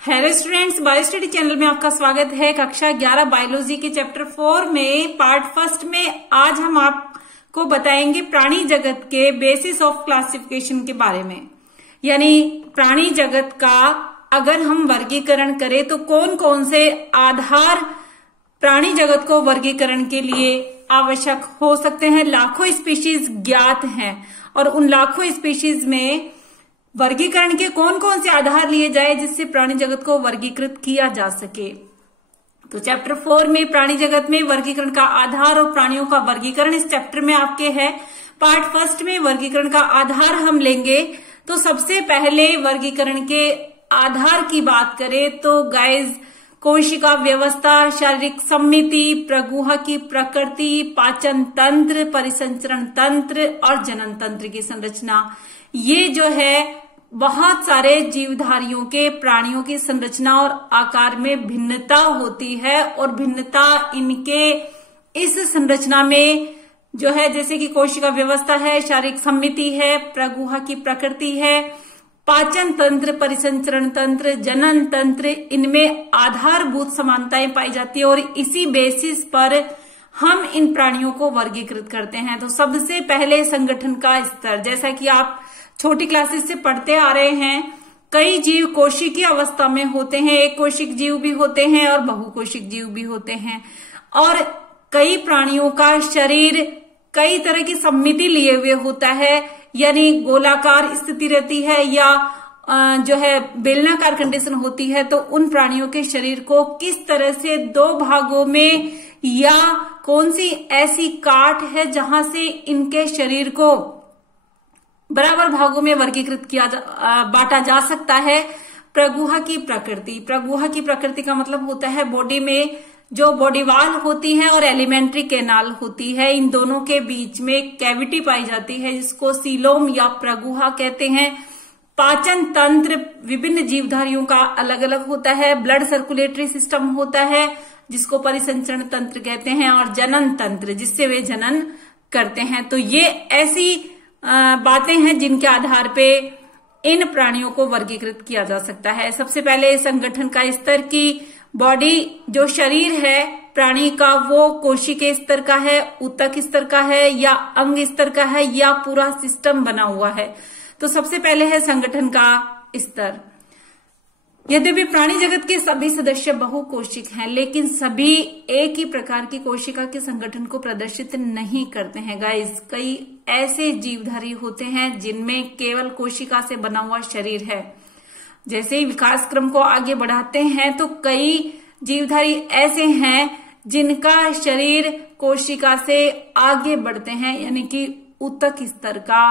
Hello students, bio study channel में आपका स्वागत है। कक्षा 11 बायोलॉजी के चैप्टर 4 में पार्ट फर्स्ट में आज हम आपको बताएंगे प्राणी जगत के बेसिस ऑफ क्लासिफिकेशन के बारे में। यानी प्राणी जगत का अगर हम वर्गीकरण करें तो कौन कौन से आधार प्राणी जगत को वर्गीकरण के लिए आवश्यक हो सकते हैं। लाखों स्पीशीज ज्ञात हैं और उन लाखों स्पीशीज में वर्गीकरण के कौन कौन से आधार लिए जाए जिससे प्राणी जगत को वर्गीकृत किया जा सके। तो चैप्टर 4 में प्राणी जगत में वर्गीकरण का आधार और प्राणियों का वर्गीकरण इस चैप्टर में आपके है। पार्ट फर्स्ट में वर्गीकरण का आधार हम लेंगे। तो सबसे पहले वर्गीकरण के आधार की बात करें तो गाइज कोशिका व्यवस्था, शारीरिक सम्मिति, प्रगुहा की प्रकृति, पाचन तंत्र, परिसंचरण तंत्र और जनन तंत्र की संरचना, ये जो है बहुत सारे जीवधारियों के प्राणियों की संरचना और आकार में भिन्नता होती है। और भिन्नता इनके इस संरचना में जो है, जैसे कि कोशिका व्यवस्था है, शारीरिक सम्मिति है, प्रगुहा की प्रकृति है, पाचन तंत्र, परिसंचरण तंत्र, जनन तंत्र, इनमें आधारभूत समानताएं पाई जाती है और इसी बेसिस पर हम इन प्राणियों को वर्गीकृत करते हैं। तो सबसे पहले संगठन का स्तर, जैसा कि आप छोटी क्लासेस से पढ़ते आ रहे हैं, कई जीव कोशिकीय अवस्था में होते हैं, एक कोशिक जीव भी होते हैं और बहुकोशिक जीव भी होते हैं। और कई प्राणियों का शरीर कई तरह की सम्मिति लिए हुए होता है, यानी गोलाकार स्थिति रहती है या जो है बेलनाकार कंडीशन होती है। तो उन प्राणियों के शरीर को किस तरह से दो भागों में या कौन सी ऐसी काट है जहां से इनके शरीर को बराबर भागों में वर्गीकृत बांटा जा सकता है। प्रगुहा की प्रकृति, प्रगुहा की प्रकृति का मतलब होता है बॉडी में जो बॉडी वाल होती है और एलिमेंट्री कैनाल होती है, इन दोनों के बीच में कैविटी पाई जाती है जिसको सीलोम या प्रगुहा कहते हैं। पाचन तंत्र विभिन्न जीवधारियों का अलग अलग होता है। ब्लड सर्कुलेटरी सिस्टम होता है जिसको परिसंचरण तंत्र कहते हैं और जनन तंत्र जिससे वे जनन करते हैं। तो ये ऐसी बातें हैं जिनके आधार पे इन प्राणियों को वर्गीकृत किया जा सकता है। सबसे पहले संगठन का स्तर की बॉडी, जो शरीर है प्राणी का वो कोशिकीय स्तर का है, ऊतक स्तर का है या अंग स्तर का है या पूरा सिस्टम बना हुआ है। तो सबसे पहले है संगठन का स्तर। यद्यपि प्राणी जगत के सभी सदस्य बहुकोशिक हैं, लेकिन सभी एक ही प्रकार की कोशिका के संगठन को प्रदर्शित नहीं करते हैं गाइस। कई ऐसे जीवधारी होते हैं जिनमें केवल कोशिका से बना हुआ शरीर है। जैसे ही विकास क्रम को आगे बढ़ाते हैं तो कई जीवधारी ऐसे हैं जिनका शरीर कोशिका से आगे बढ़ते हैं, यानी कि ऊतक स्तर का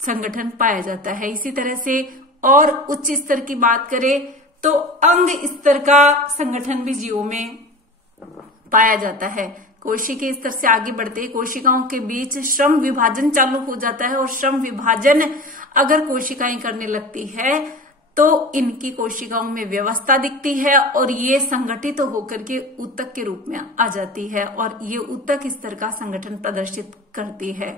संगठन पाया जाता है। इसी तरह से और उच्च स्तर की बात करें तो अंग स्तर का संगठन भी जीवों में पाया जाता है। कोशिकीय स्तर से आगे बढ़ते कोशिकाओं के बीच श्रम विभाजन चालू हो जाता है और श्रम विभाजन अगर कोशिकाएं करने लगती है तो इनकी कोशिकाओं में व्यवस्था दिखती है और ये संगठित होकर के ऊतक के रूप में आ जाती है और ये ऊतक स्तर का संगठन प्रदर्शित करती है।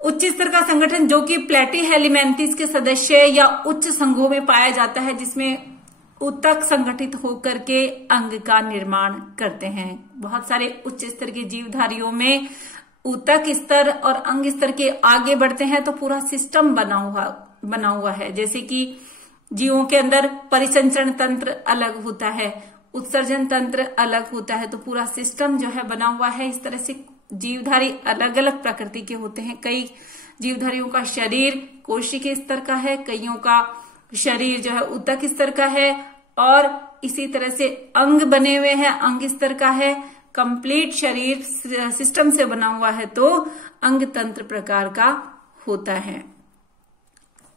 उच्च स्तर का संगठन जो कि प्लेटीहेलिमेंथिस के सदस्य या उच्च संघों में पाया जाता है, जिसमें ऊतक संगठित होकर के अंग का निर्माण करते हैं। बहुत सारे उच्च स्तर के जीवधारियों में ऊतक स्तर और अंग स्तर के आगे बढ़ते हैं तो पूरा सिस्टम बना हुआ है। जैसे कि जीवों के अंदर परिसंचरण तंत्र अलग होता है, उत्सर्जन तंत्र अलग होता है, तो पूरा सिस्टम जो है बना हुआ है। इस तरह से जीवधारी अलग अलग प्रकृति के होते हैं। कई जीवधारियों का शरीर कोशिकीय स्तर का है, कईयों का शरीर जो है ऊतक स्तर का है और इसी तरह से अंग बने हुए हैं, अंग स्तर का है। कंप्लीट शरीर सिस्टम से बना हुआ है तो अंग तंत्र प्रकार का होता है।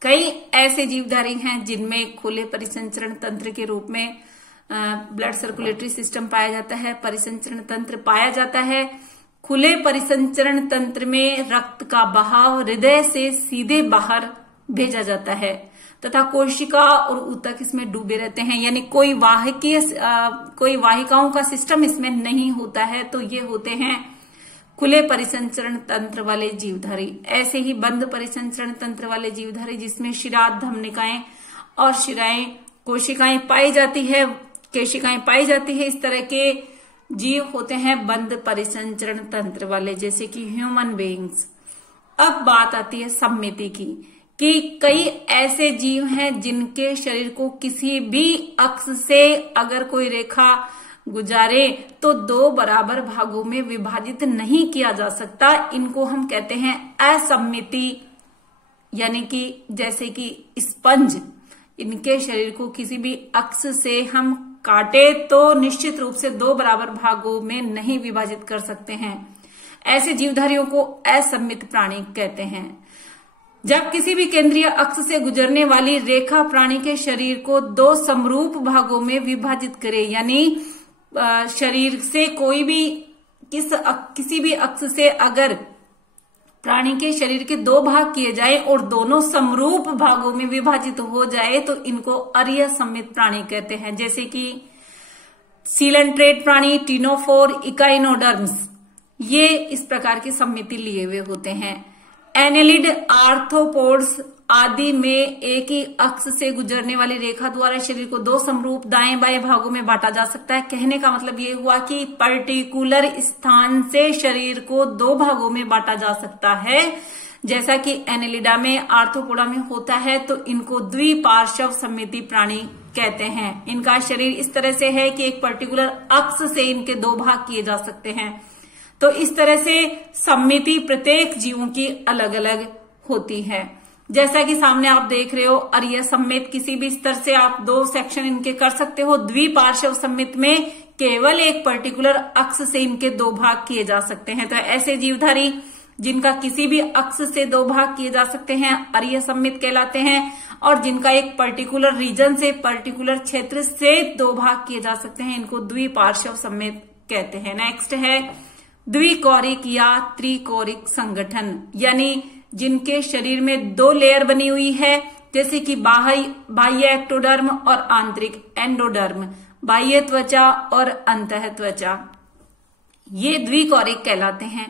कई ऐसे जीवधारी हैं जिनमें खुले परिसंचरण तंत्र के रूप में ब्लड सर्कुलेटरी सिस्टम पाया जाता है, परिसंचरण तंत्र पाया जाता है। खुले परिसंचरण तंत्र में रक्त का बहाव हृदय से सीधे बाहर भेजा जाता है तथा कोशिका और ऊतक इसमें डूबे रहते हैं, यानी कोई वाहिकाओं का सिस्टम इसमें नहीं होता है। तो ये होते हैं खुले परिसंचरण तंत्र वाले जीवधारी। ऐसे ही बंद परिसंचरण तंत्र वाले जीवधारी जिसमें शिरा, धमनिकाएं और शिराएं कोशिकाएं पाई जाती है, केशिकाएं पाई जाती है। इस तरह के जीव होते हैं बंद परिसंचरण तंत्र वाले, जैसे कि ह्यूमन बीइंग्स। अब बात आती है सममिति की, कि कई ऐसे जीव हैं जिनके शरीर को किसी भी अक्ष से अगर कोई रेखा गुजारे तो 2 बराबर भागों में विभाजित नहीं किया जा सकता। इनको हम कहते हैं असममिति, यानी कि जैसे कि स्पंज, इनके शरीर को किसी भी अक्ष से हम काटे तो निश्चित रूप से 2 बराबर भागों में नहीं विभाजित कर सकते हैं। ऐसे जीवधारियों को असममित प्राणी कहते हैं। जब किसी भी केंद्रीय अक्ष से गुजरने वाली रेखा प्राणी के शरीर को 2 समरूप भागों में विभाजित करे, यानी शरीर से कोई भी किसी भी अक्ष से अगर प्राणी के शरीर के 2 भाग किए जाए और दोनों समरूप भागों में विभाजित हो जाए तो इनको अर्यसममित प्राणी कहते हैं। जैसे कि सीलेंट्रेट प्राणी, टीनोफोर, इकाइनोडर्म्स, ये इस प्रकार की सममिति लिए हुए होते हैं। एनेलिड, आर्थ्रोपोड्स आदि में एक ही अक्ष से गुजरने वाली रेखा द्वारा शरीर को 2 समरूप दाएं बाएं भागों में बांटा जा सकता है। कहने का मतलब ये हुआ कि पर्टिकुलर स्थान से शरीर को 2 भागों में बांटा जा सकता है, जैसा कि एनेलिडा में, आर्थ्रोपोडा में होता है। तो इनको द्विपार्श्व सममिति प्राणी कहते हैं। इनका शरीर इस तरह से है कि एक पर्टिकुलर अक्ष से इनके 2 भाग किए जा सकते हैं। तो इस तरह से सममिति प्रत्येक जीवों की अलग अलग होती है। जैसा कि सामने आप देख रहे हो, अर्यसममित किसी भी स्तर से आप 2 सेक्शन इनके कर सकते हो। द्विपार्श्व सममित में केवल एक पर्टिकुलर अक्ष से इनके 2 भाग किए जा सकते हैं। तो ऐसे जीवधारी जिनका किसी भी अक्ष से 2 भाग किए जा सकते हैं अर्यसममित कहलाते हैं, और जिनका एक पर्टिकुलर रीजन से, पर्टिकुलर क्षेत्र से 2 भाग किए जा सकते हैं, इनको द्विपार्श्व सममित कहते हैं। नेक्स्ट है द्विकोरिक या त्रिकोरिक संगठन, यानी जिनके शरीर में 2 लेयर बनी हुई है, जैसे कि बाह्य एक्टोडर्म और आंतरिक एंडोडर्म, बाह्य त्वचा और अंतः त्वचा, ये द्विकोरिक कहलाते हैं।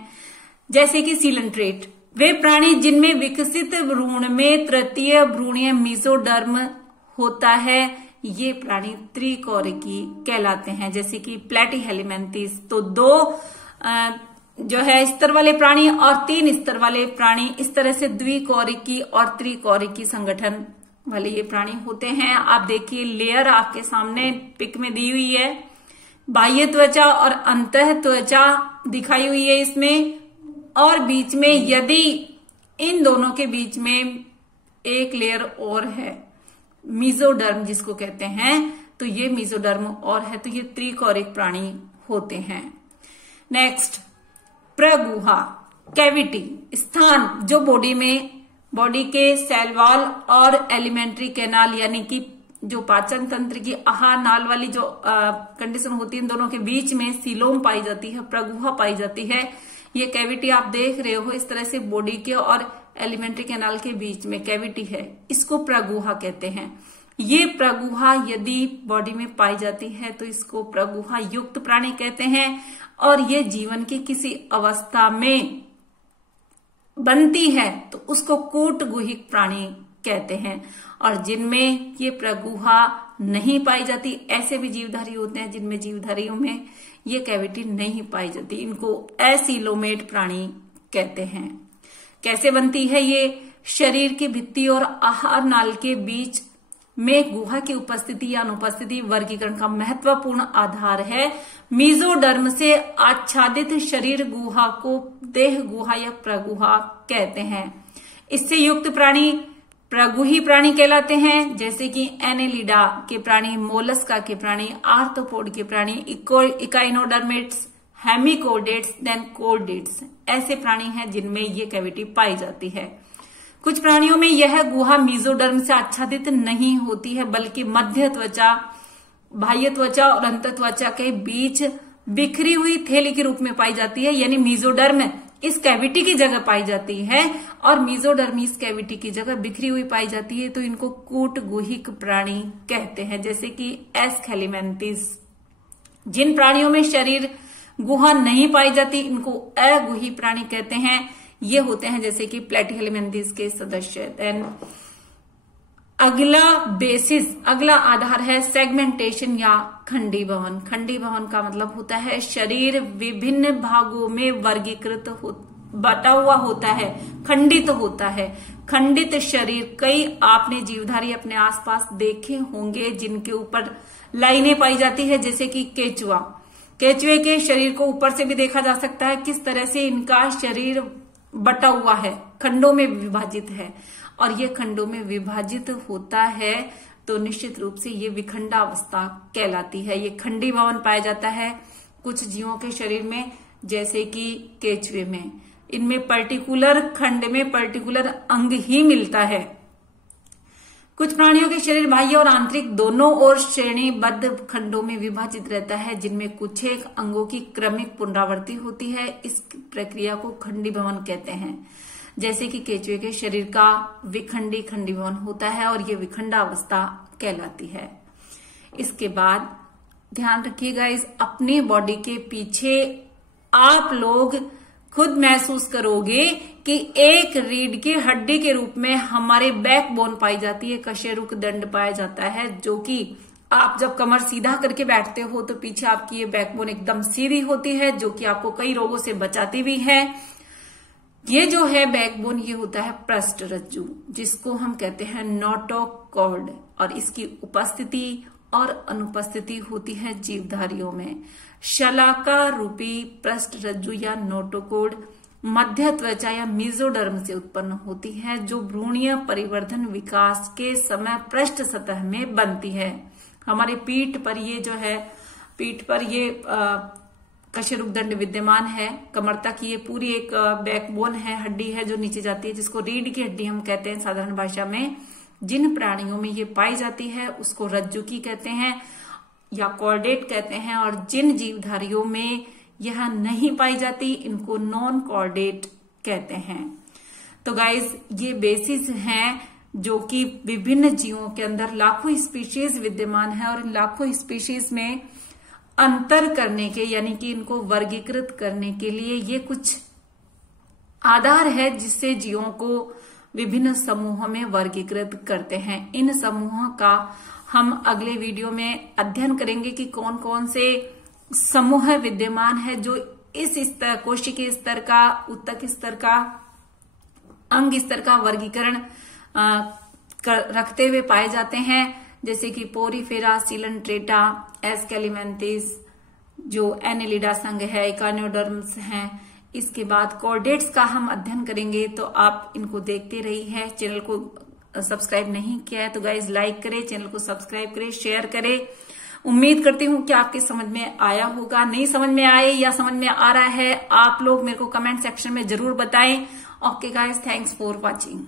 जैसे कि सीलेंट्रेट, वे प्राणी जिनमें विकसित भ्रूण में तृतीय भ्रूणीय मेसोडर्म होता है, ये प्राणी त्रिकोरिकी कहलाते हैं। जैसे कि प्लेटीहेलमिन्थस। तो 2 जो है स्तर वाले प्राणी और 3 स्तर वाले प्राणी, इस तरह से द्विकोरिकी और त्रिकोरिकी संगठन वाले ये प्राणी होते हैं। आप देखिए लेयर आपके सामने पिक में दी हुई है, बाह्य त्वचा और अंतः त्वचा दिखाई हुई है इसमें, और बीच में यदि इन दोनों के बीच में एक लेयर और है, मेसोडर्म जिसको कहते हैं, तो ये मेसोडर्म और है, तो ये त्रिकोरिक प्राणी होते हैं। नेक्स्ट, प्रगुहा, कैविटी, स्थान जो बॉडी के सेल वॉल और एलिमेंट्री कैनाल, यानी कि जो पाचन तंत्र की आहार नाल वाली जो कंडीशन होती है, इन दोनों के बीच में सीलोम पाई जाती है, प्रगुहा पाई जाती है। ये कैविटी आप देख रहे हो, इस तरह से बॉडी के और एलिमेंट्री कैनाल के बीच में कैविटी है, इसको प्रगुहा कहते हैं। ये प्रगुहा यदि बॉडी में पाई जाती है तो इसको प्रगुहा युक्त प्राणी कहते हैं, और ये जीवन की किसी अवस्था में बनती है तो उसको कूटगुहिक प्राणी कहते हैं। और जिनमें ये प्रगुहा नहीं पाई जाती, ऐसे भी जीवधारी होते हैं जिनमें जीवधारियों में ये कैविटी नहीं पाई जाती, इनको एसिलोमेट प्राणी कहते हैं। कैसे बनती है ये? शरीर की भित्ति और आहार नाल के बीच में गुहा की उपस्थिति या अनुपस्थिति वर्गीकरण का महत्वपूर्ण आधार है। मेसोडर्म से आच्छादित शरीर गुहा को देह गुहा या प्रगुहा कहते हैं। इससे युक्त प्राणी प्रगुही प्राणी कहलाते हैं, जैसे कि एनेलिडा के प्राणी, मोलस्का के प्राणी, आर्थ्रोपोड के प्राणी, इकाइनोडर्मेट्स, हेमिकोडेट्स, देन कोर्डेट्स। ऐसे प्राणी हैं जिनमें ये कैविटी पाई जाती है। कुछ प्राणियों में यह गुहा मेसोडर्म से आच्छादित नहीं होती है, बल्कि मध्य त्वचा, बाह्य त्वचा और अंत त्वचा के बीच बिखरी हुई थैली के रूप में पाई जाती है। यानी मेसोडर्म इस कैविटी की जगह पाई जाती है और मेसोडर्म इस कैविटी की जगह बिखरी हुई पाई जाती है, तो इनको कूटगुहिक प्राणी कहते हैं, जैसे कि एस्केलिमेंथिस। जिन प्राणियों में शरीर गुहा नहीं पाई जाती, इनको अगुही प्राणी कहते हैं। ये होते हैं जैसे कि प्लेटीहेलमिन्थस के सदस्य। देन अगला बेसिस, अगला आधार है सेगमेंटेशन या खंडीभवन। खंडीभवन का मतलब होता है शरीर विभिन्न भागों में वर्गीकृत बटा हुआ होता है, खंडित होता है। खंडित शरीर कई आपने जीवधारी अपने आसपास देखे होंगे जिनके ऊपर लाइनें पाई जाती है, जैसे कि केचुआ। केचुए के शरीर को ऊपर से भी देखा जा सकता है किस तरह से इनका शरीर बटा हुआ है, खंडों में विभाजित है। और ये खंडों में विभाजित होता है तो निश्चित रूप से ये विखंडावस्था कहलाती है। ये खंडीभवन पाया जाता है कुछ जीवों के शरीर में, जैसे कि केचुए में। इनमें पर्टिकुलर खंड में पर्टिकुलर अंग ही मिलता है। कुछ प्राणियों के शरीर बाह्य और आंतरिक दोनों ओर श्रेणीबद्ध खंडों में विभाजित रहता है, जिनमें कुछ एक अंगों की क्रमिक पुनरावृत्ति होती है। इस प्रक्रिया को खंडीभवन कहते हैं। जैसे कि केचुए के शरीर का विखंडी खंडीभवन होता है और ये विखंडावस्था कहलाती है। इसके बाद ध्यान रखिएगा, इस अपनी बॉडी के पीछे आप लोग खुद महसूस करोगे कि एक रीढ़ की हड्डी के रूप में हमारे बैकबोन पाई जाती है, कशेरुक दंड पाया जाता है, जो कि आप जब कमर सीधा करके बैठते हो तो पीछे आपकी ये बैकबोन एकदम सीधी होती है, जो कि आपको कई रोगों से बचाती भी है। ये जो है बैकबोन, ये होता है पृष्ठरज्जु, जिसको हम कहते हैं नोटोकॉर्ड, और इसकी उपस्थिति और अनुपस्थिति होती है जीवधारियों में। शलाकार रूपी पृष्ठरज्जु या नोटोकॉर्ड मध्य त्वचा या मेसोडर्म से उत्पन्न होती है, जो भ्रूणीय परिवर्धन विकास के समय पृष्ठ सतह में बनती है। हमारे पीठ पर ये जो है, पीठ पर ये कशेरुक दंड विद्यमान है। कमर तक ये पूरी एक बैकबोन है, हड्डी है जो नीचे जाती है, जिसको रीढ़ की हड्डी हम कहते हैं साधारण भाषा में। जिन प्राणियों में ये पाई जाती है उसको रज्जुकी कहते हैं या कॉर्डेट कहते हैं, और जिन जीवधारियों में यह नहीं पाई जाती इनको नॉन कॉर्डेट कहते हैं। तो गाइज, ये बेसिस हैं जो कि विभिन्न जीवों के अंदर लाखों स्पीशीज विद्यमान है, और इन लाखों स्पीशीज में अंतर करने के, यानी कि इनको वर्गीकृत करने के लिए ये कुछ आधार है जिससे जीवों को विभिन्न समूहों में वर्गीकृत करते हैं। इन समूहों का हम अगले वीडियो में अध्ययन करेंगे कि कौन कौन से समूह विद्यमान है जो इस स्तर, कोशिकीय स्तर का, ऊतक स्तर का, अंग स्तर का वर्गीकरण रखते हुए पाए जाते हैं, जैसे कि पोरीफेरा, सिलेंट्रेटा, एस्केलिमेंथिस, जो एनेलिडा संघ है, इकानियोडर्म्स हैं। इसके बाद कॉर्डेट्स का हम अध्ययन करेंगे, तो आप इनको देखते रहिए। चैनल को सब्सक्राइब नहीं किया है तो गाइज लाइक करें, चैनल को सब्सक्राइब करें, शेयर करें। उम्मीद करती हूँ कि आपके समझ में आया होगा। नहीं समझ में आए या समझ में आ रहा है, आप लोग मेरे को कमेंट सेक्शन में जरूर बताएं। Okay guys, thanks for watching.